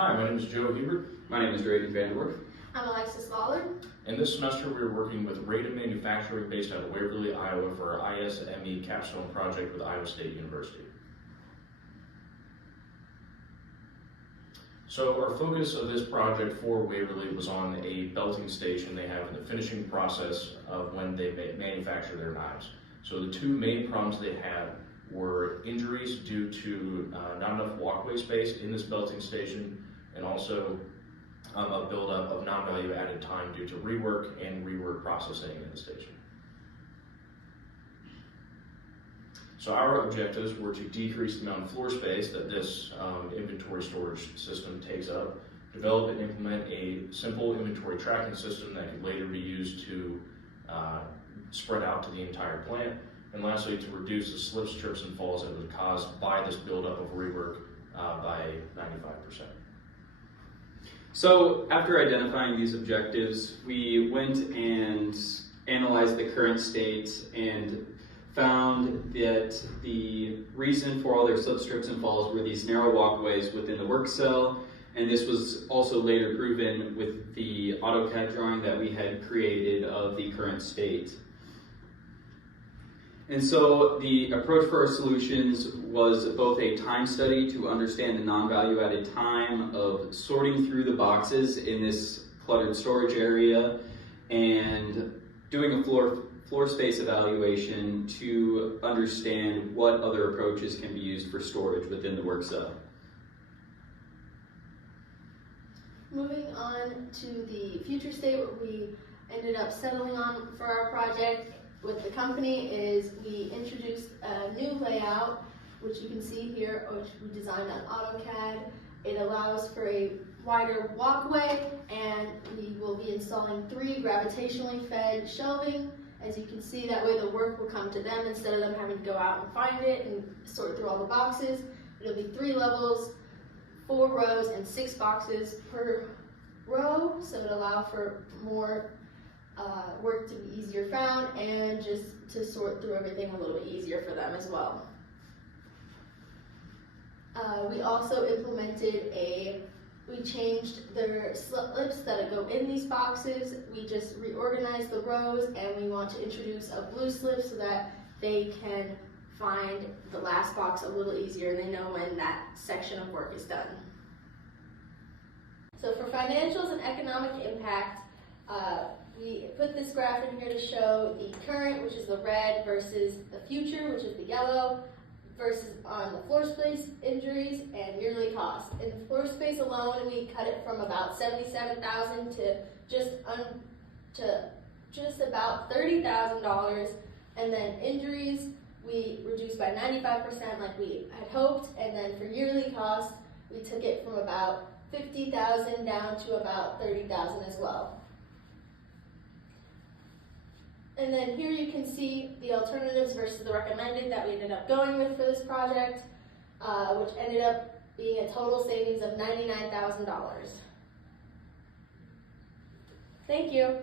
Hi, my name is Joe Hebert. My name is Dreyton Vander. I'm Alexus Lawler. And this semester we are working with Rada Manufacturing based out of Waverly, Iowa for our ISME capstone project with Iowa State University. So our focus of this project for Waverly was on a belting station they have in the finishing process of when they manufacture their knives. So the two main problems they had were injuries due to not enough walkway space in this belting station, and also a buildup of non-value added time due to rework and rework processing in the station. So our objectives were to decrease the amount of floor space that this inventory storage system takes up, develop and implement a simple inventory tracking system that could later be used to spread out to the entire plant, and lastly to reduce the slips, trips, and falls that was caused by this buildup of rework by 95%. So after identifying these objectives, we went and analyzed the current state and found that the reason for all their slip, trips, and falls were these narrow walkways within the work cell, and this was also later proven with the AutoCAD drawing that we had created of the current state. And so the approach for our solutions was both a time study to understand the non-value added time of sorting through the boxes in this cluttered storage area, and doing a floor space evaluation to understand what other approaches can be used for storage within the work cell. Moving on to the future state, what we ended up settling on for our project with the company is we introduced a new layout, which you can see here, which we designed on AutoCAD. It allows for a wider walkway, and we will be installing 3 gravitationally fed shelving. As you can see, that way the work will come to them instead of them having to go out and find it and sort through all the boxes. It'll be 3 levels, 4 rows, and 6 boxes per row, so it'll allow for more work to be easier found and just to sort through everything a little bit easier for them as well. We also implemented we changed their slips that go in these boxes. We just reorganized the rows, and we want to introduce a blue slip so that they can find the last box a little easier and they know when that section of work is done. So for financials and economic impact, we put this graph in here to show the current, which is the red, versus the future, which is the yellow, versus on the floor space injuries and yearly costs. In the floor space alone, we cut it from about $77,000 to just about $30,000, and then injuries we reduced by 95% like we had hoped, and then for yearly costs we took it from about $50,000 down to about $30,000 as well. And then here you can see the alternatives versus the recommended that we ended up going with for this project, which ended up being a total savings of $99,000. Thank you.